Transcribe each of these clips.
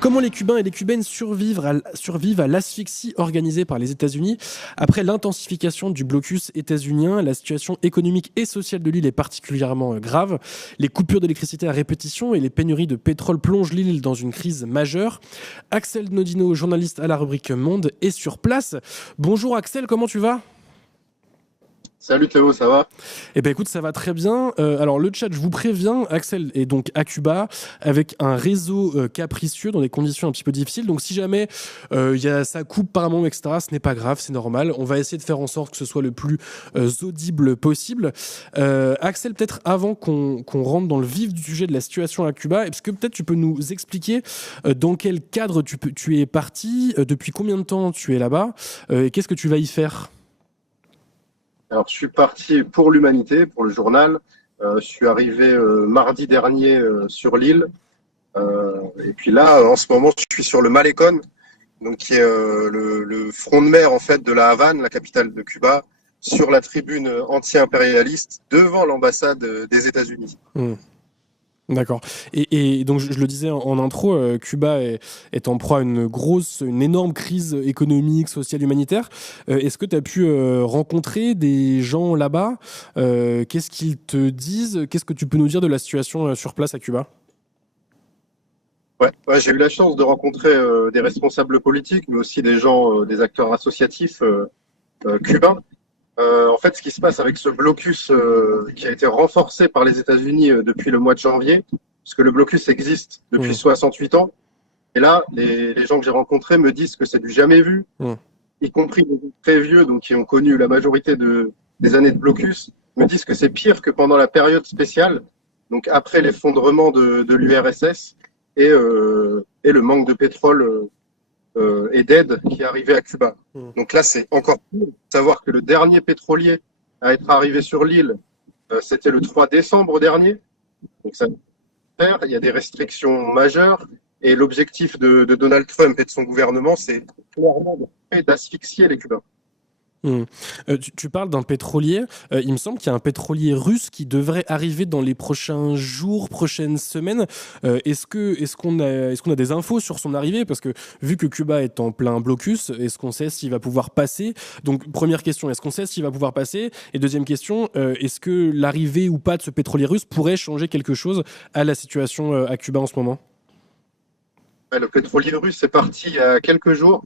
Comment les Cubains et les Cubaines survivent à l'asphyxie organisée par les États-Unis après l'intensification du blocus états-unien? La situation économique et sociale de l'île est particulièrement grave. Les coupures d'électricité à répétition et les pénuries de pétrole plongent l'île dans une crise majeure. Axel Nodino, journaliste à la rubrique Monde, est sur place. Bonjour Axel, comment tu vas ? Salut Théo, ça va? Eh ben écoute, ça va très bien. Alors le chat, je vous préviens, Axel est donc à Cuba avec un réseau capricieux dans des conditions un petit peu difficiles. Donc si jamais ça coupe par un moment, etc., ce n'est pas grave, c'est normal. On va essayer de faire en sorte que ce soit le plus audible possible. Axel, peut-être avant qu'on rentre dans le vif du sujet de la situation à Cuba, est-ce que peut-être tu peux nous expliquer dans quel cadre tu es parti, depuis combien de temps tu es là-bas, et qu'est-ce que tu vas y faire? Alors, je suis parti pour l'Humanité, pour le journal. Je suis arrivé mardi dernier sur l'île. Et puis là, en ce moment, je suis sur le Malecón, donc qui est le front de mer en fait de la Havane, la capitale de Cuba, sur la tribune anti-impérialiste devant l'ambassade des États-Unis. Hmm. D'accord. Et donc, je le disais en intro, Cuba est en proie à une énorme crise économique, sociale, humanitaire. Est-ce que tu as pu rencontrer des gens là-bas? Qu'est-ce qu'ils te disent? Qu'est-ce que tu peux nous dire de la situation sur place à Cuba? Ouais, j'ai eu la chance de rencontrer des responsables politiques, mais aussi des gens, des acteurs associatifs cubains. En fait, ce qui se passe avec ce blocus qui a été renforcé par les États-Unis depuis le mois de janvier, parce que le blocus existe depuis Hmm. 68 ans, et là, les gens que j'ai rencontrés me disent que c'est du jamais vu, Hmm. y compris les très vieux, donc qui ont connu la majorité des années de blocus, me disent que c'est pire que pendant la période spéciale, donc après l'effondrement de l'URSS et le manque de pétrole et d'aide qui est arrivé à Cuba. Hmm. Donc là, c'est encore plus savoir que le dernier pétrolier à être arrivé sur l'île, c'était le 3 décembre dernier. Donc ça faire, il y a des restrictions majeures et l'objectif de Donald Trump et de son gouvernement, c'est clairement d'asphyxier les Cubains. Hmm. Tu parles d'un pétrolier. Il me semble qu'il y a un pétrolier russe qui devrait arriver dans les prochains jours, prochaines semaines. Est-ce qu'on a des infos sur son arrivée? Parce que vu que Cuba est en plein blocus, est-ce qu'on sait s'il va pouvoir passer? Donc première question, est-ce qu'on sait s'il va pouvoir passer? Et deuxième question, est-ce que l'arrivée ou pas de ce pétrolier russe pourrait changer quelque chose à la situation à Cuba en ce moment? Le pétrolier russe est parti il y a quelques jours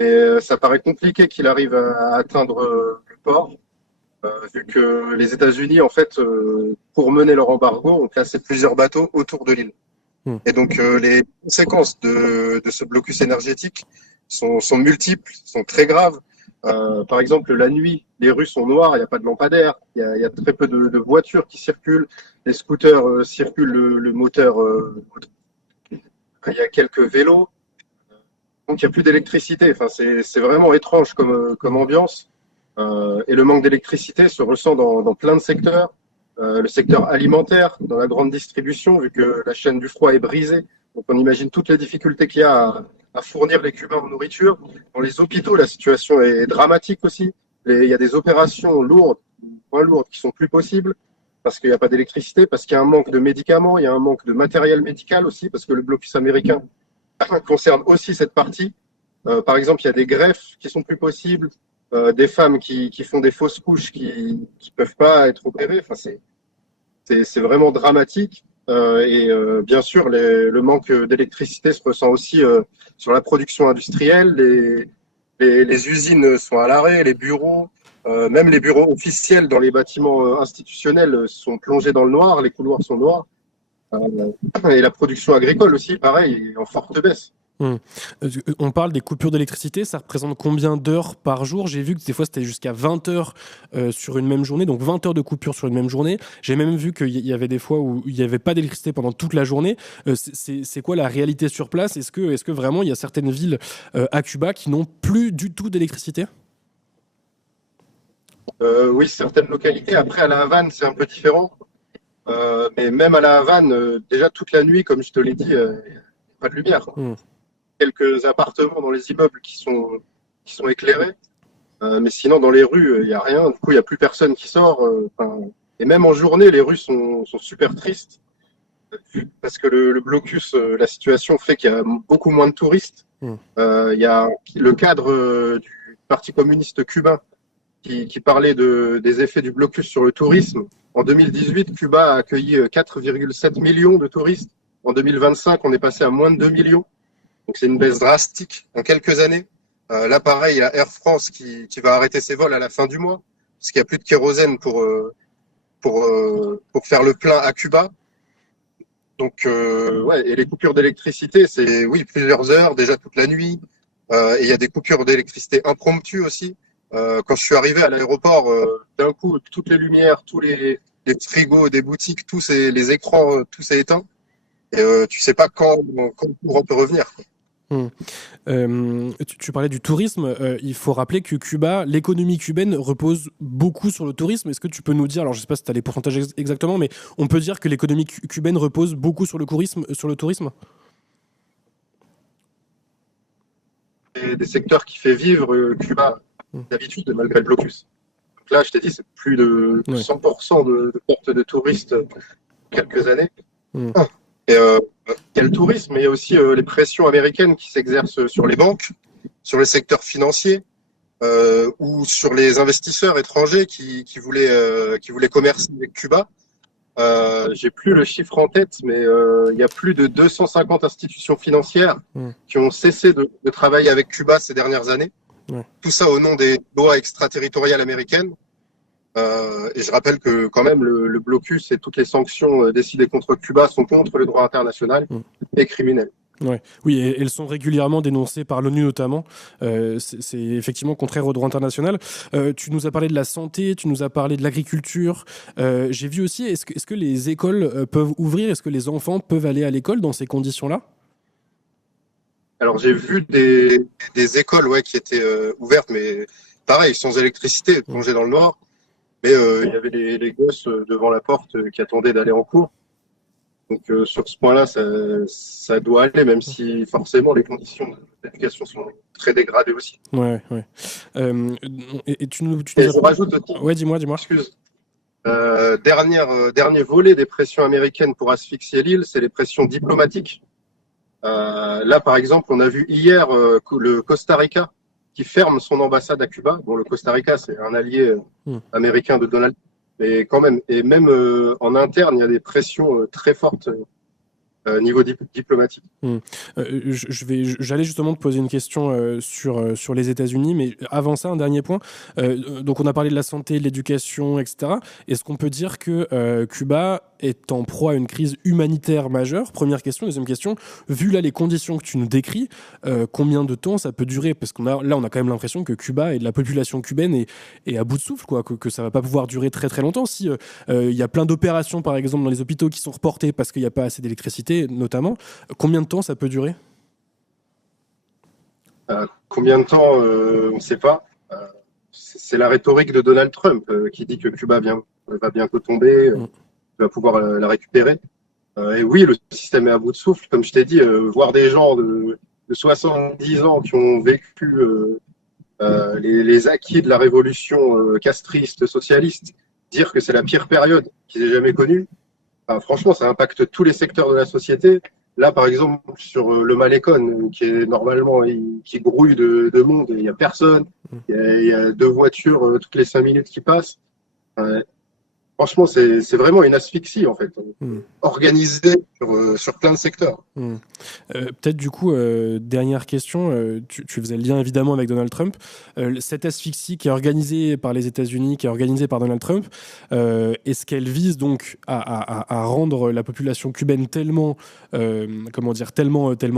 et ça paraît compliqué qu'il arrive à atteindre le port, vu que les États-Unis, en fait, pour mener leur embargo, ont placé plusieurs bateaux autour de l'île. Hmm. Et donc, les conséquences de ce blocus énergétique sont multiples, sont très graves. Par exemple, la nuit, les rues sont noires, il n'y a pas de lampadaire, il y a très peu de voitures qui circulent, les scooters circulent le moteur, il y a quelques vélos, donc il n'y a plus d'électricité. Enfin, c'est vraiment étrange comme ambiance. Et le manque d'électricité se ressent dans plein de secteurs. Le secteur alimentaire, dans la grande distribution, vu que la chaîne du froid est brisée. Donc on imagine toutes les difficultés qu'il y a à fournir les Cubains en nourriture. Dans les hôpitaux, la situation est dramatique aussi. Il y a des opérations lourdes, moins lourdes, qui sont plus possibles parce qu'il n'y a pas d'électricité, parce qu'il y a un manque de médicaments, il y a un manque de matériel médical aussi, parce que le blocus américain concerne aussi cette partie. Par exemple, il y a des greffes qui sont plus possibles, des femmes qui font des fausses couches qui peuvent pas être opérées. Enfin, c'est vraiment dramatique. Et bien sûr, le manque d'électricité se ressent aussi sur la production industrielle. Les usines sont à l'arrêt, les bureaux, même les bureaux officiels dans les bâtiments institutionnels sont plongés dans le noir, les couloirs sont noirs. Et la production agricole aussi, pareil, est en forte baisse. Hmm. On parle des coupures d'électricité, ça représente combien d'heures par jour? J'ai vu que des fois c'était jusqu'à 20 heures sur une même journée, donc 20 heures de coupure sur une même journée. J'ai même vu qu'il y avait des fois où il n'y avait pas d'électricité pendant toute la journée. C'est quoi la réalité sur place? Est-ce que vraiment il y a certaines villes à Cuba qui n'ont plus du tout d'électricité? Oui, certaines localités. Après, à la Havane, c'est un peu différent. Mais même à la Havane, déjà toute la nuit, comme je te l'ai dit, il n'y a pas de lumière. Hmm. Quelques appartements dans les immeubles qui sont éclairés. Mais sinon, dans les rues, il n'y a rien. Du coup, il n'y a plus personne qui sort. Et même en journée, les rues sont super tristes. parce que le blocus, la situation fait qu'il y a beaucoup moins de touristes. Mm. Il y a le cadre du Parti communiste cubain qui parlait des effets du blocus sur le tourisme. En 2018, Cuba a accueilli 4,7 millions de touristes. En 2025, on est passé à moins de 2 millions. Donc c'est une baisse drastique en quelques années. Là, pareil, il y a Air France qui va arrêter ses vols à la fin du mois, parce qu'il n'y a plus de kérosène pour faire le plein à Cuba. Donc, ouais, et les coupures d'électricité, c'est, oui, plusieurs heures, déjà toute la nuit. Et il y a des coupures d'électricité impromptues aussi. Quand je suis arrivé à l'aéroport, d'un coup, toutes les lumières, tous les frigos des boutiques, les écrans, tout s'est éteint. Et tu sais pas quand le courant peut revenir, quoi. Tu parlais du tourisme. Il faut rappeler que Cuba, l'économie cubaine repose beaucoup sur le tourisme. Est-ce que tu peux nous dire, alors je ne sais pas si tu as les pourcentages exactement, mais on peut dire que l'économie cubaine repose beaucoup sur le tourisme? Des secteurs qui fait vivre Cuba d'habitude, malgré le blocus. Donc là, je t'ai dit, c'est plus de 100% de perte de touristes quelques années. Et il y a le tourisme, mais il y a aussi les pressions américaines qui s'exercent sur les banques, sur les secteurs financiers ou sur les investisseurs étrangers qui voulaient commercer avec Cuba. J'ai plus le chiffre en tête, mais il y a plus de 250 institutions financières qui ont cessé de travailler avec Cuba ces dernières années. Tout ça au nom des lois extraterritoriales américaines. Et je rappelle que quand même le blocus et toutes les sanctions décidées contre Cuba sont contre le droit international et criminelles. Ouais. Oui, et elles sont régulièrement dénoncées par l'ONU notamment. C'est effectivement contraire au droit international. Tu nous as parlé de la santé, tu nous as parlé de l'agriculture. J'ai vu aussi, est-ce que les écoles peuvent ouvrir? Est-ce que les enfants peuvent aller à l'école dans ces conditions-là? Alors j'ai vu des écoles qui étaient ouvertes, mais pareil, sans électricité, plongées dans le noir. Mais il y avait les gosses devant la porte qui attendaient d'aller en cours. Donc sur ce point-là, ça doit aller, même si forcément les conditions d'éducation sont très dégradées aussi. Ouais. Et tu nous je rajoute aussi, ouais, dis-moi. Excuse. Dernier volet des pressions américaines pour asphyxier l'île, c'est les pressions diplomatiques. Là, par exemple, on a vu hier le Costa Rica qui ferme son ambassade à Cuba. Bon, le Costa Rica, c'est un allié américain de Donald Trump, mais quand même, et même en interne, il y a des pressions très fortes niveau diplomatique. J'allais justement te poser une question sur les États-Unis, mais avant ça, un dernier point. Donc, on a parlé de la santé, de l'éducation, etc. Est-ce qu'on peut dire que Cuba est en proie à une crise humanitaire majeure? Première question. Deuxième question, vu là les conditions que tu nous décris, combien de temps ça peut durer? Parce qu'on a quand même l'impression que Cuba et la population cubaine est à bout de souffle, quoi, que ça va pas pouvoir durer très très longtemps. Si il y a plein d'opérations, par exemple, dans les hôpitaux qui sont reportées parce qu'il n'y a pas assez d'électricité, notamment, combien de temps ça peut durer? Combien de temps, on ne sait pas. C'est la rhétorique de Donald Trump qui dit que Cuba va bientôt tomber, va pouvoir la récupérer. Et oui, le système est à bout de souffle. Comme je t'ai dit, voir des gens de 70 ans qui ont vécu les acquis de la révolution castriste, socialiste, dire que c'est la pire période qu'ils aient jamais connue. Enfin, franchement, ça impacte tous les secteurs de la société. Là, par exemple, sur le Malecón, qui est normalement qui grouille de monde, il n'y a personne. Il y a 2 voitures toutes les 5 minutes qui passent. Franchement, c'est vraiment une asphyxie, en fait, organisée sur plein de secteurs. Peut-être du coup, dernière question, tu faisais le lien évidemment avec Donald Trump. Cette asphyxie qui est organisée par les États-Unis, qui est organisée par Donald Trump, est-ce qu'elle vise donc à rendre la population cubaine tellement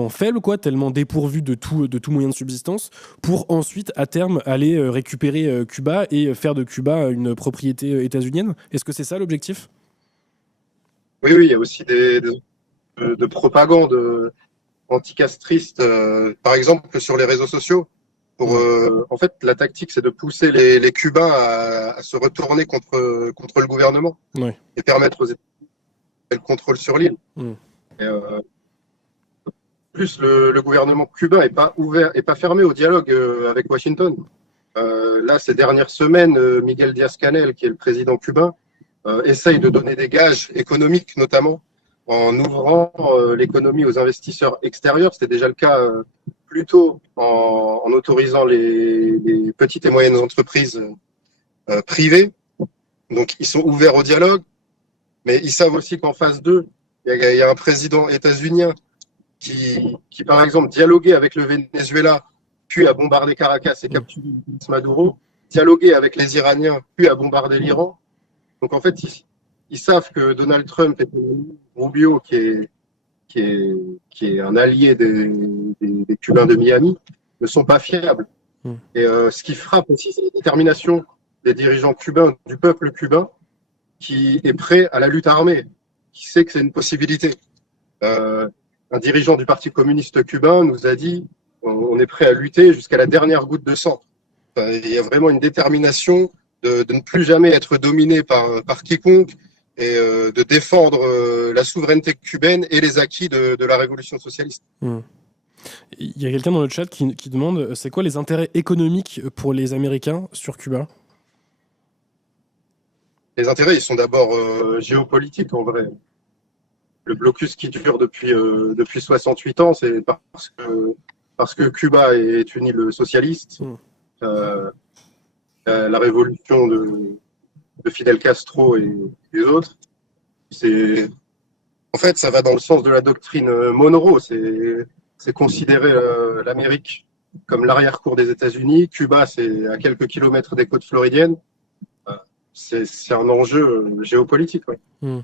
faible, quoi, tellement dépourvue de tout moyen de subsistance, pour ensuite, à terme, aller récupérer Cuba et faire de Cuba une propriété états-unienne? Est-ce que c'est ça l'objectif? Oui, il y a aussi de propagande anticastriste, par exemple sur les réseaux sociaux. En fait, la tactique, c'est de pousser les Cubains à se retourner contre le gouvernement et permettre aux États-Unis le contrôle sur l'île. Plus le gouvernement cubain est pas fermé au dialogue avec Washington. Là, ces dernières semaines, Miguel Díaz-Canel, qui est le président cubain, essaye de donner des gages économiques, notamment, en ouvrant l'économie aux investisseurs extérieurs. C'était déjà le cas plus tôt en autorisant les petites et moyennes entreprises privées. Donc, ils sont ouverts au dialogue, mais ils savent aussi qu'en face d'eux, il y a un président états-unien par exemple, dialoguait avec le Venezuela, puis a bombardé Caracas et capturé Maduro, dialoguer avec les Iraniens, puis a bombardé l'Iran. Donc, en fait, ils savent que Donald Trump et Rubio, qui est un allié des Cubains de Miami, ne sont pas fiables. Et ce qui frappe aussi, c'est la détermination des dirigeants cubains, du peuple cubain, qui est prêt à la lutte armée, qui sait que c'est une possibilité. Un dirigeant du Parti communiste cubain nous a dit on est prêt à lutter jusqu'à la dernière goutte de sang. Il y a vraiment une détermination de ne plus jamais être dominé par quiconque et de défendre la souveraineté cubaine et les acquis de la révolution socialiste. Il y a quelqu'un dans le chat qui demande c'est quoi les intérêts économiques pour les Américains sur Cuba? Les intérêts, ils sont d'abord géopolitiques en vrai. Le blocus qui dure depuis 68 ans, c'est parce que Cuba est une île socialiste. La révolution de Fidel Castro et les autres, en fait, ça va dans le sens de la doctrine Monroe. C'est considérer l'Amérique comme l'arrière-cour des États-Unis. Cuba, c'est à quelques kilomètres des côtes floridiennes. C'est un enjeu géopolitique. Oui.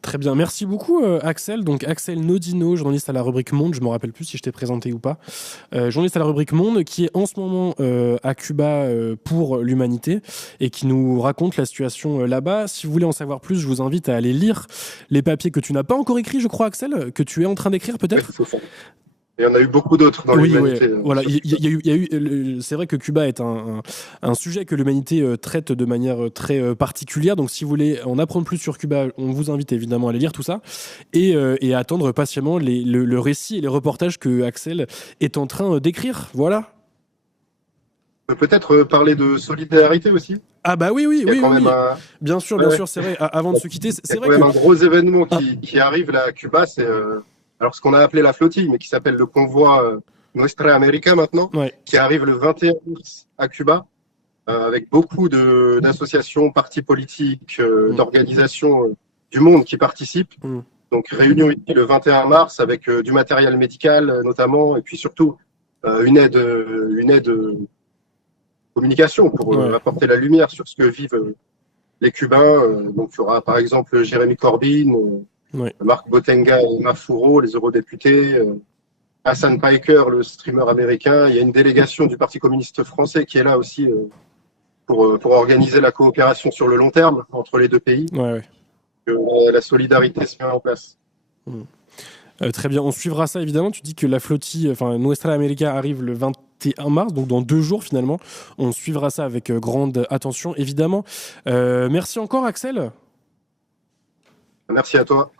Très bien, merci beaucoup Axel. Donc Axel Nodino, journaliste à la rubrique Monde, je ne me rappelle plus si je t'ai présenté ou pas, journaliste à la rubrique Monde qui est en ce moment à Cuba pour l'humanité et qui nous raconte la situation là-bas. Si vous voulez en savoir plus, je vous invite à aller lire les papiers que tu n'as pas encore écrits, je crois Axel, que tu es en train d'écrire peut-être. Oui, il y en a eu beaucoup d'autres dans l'humanité. Voilà, il y a eu, c'est vrai que Cuba est un sujet que l'humanité traite de manière très particulière. Donc, si vous voulez en apprendre plus sur Cuba, on vous invite évidemment à aller lire tout ça et à attendre patiemment le récit et les reportages que Axel est en train d'écrire. Voilà. On peut peut-être parler de solidarité aussi. Ah bah oui. Bien sûr, c'est vrai. Avant de se quitter, c'est vrai que un gros événement qui arrive là à Cuba, c'est alors ce qu'on a appelé la flottille, mais qui s'appelle le convoi Nuestra América maintenant, qui arrive le 21 mars à Cuba, avec beaucoup d'associations, partis politiques, d'organisations du monde qui participent. Donc réunion ici le 21 mars avec du matériel médical notamment, et puis surtout une aide communication pour apporter la lumière sur ce que vivent les Cubains. Donc il y aura par exemple Jérémy Corbyn, Marc Botenga et Mafuro, les eurodéputés, Hassan Piker, le streamer américain. Il y a une délégation du Parti communiste français qui est là aussi pour organiser la coopération sur le long terme entre les deux pays. Que la solidarité se met en place. Très bien, on suivra ça évidemment. Tu dis que la flottille, enfin Nuestra América arrive le 21 mars, donc dans 2 jours finalement. On suivra ça avec grande attention évidemment. Merci encore Axel. Merci à toi.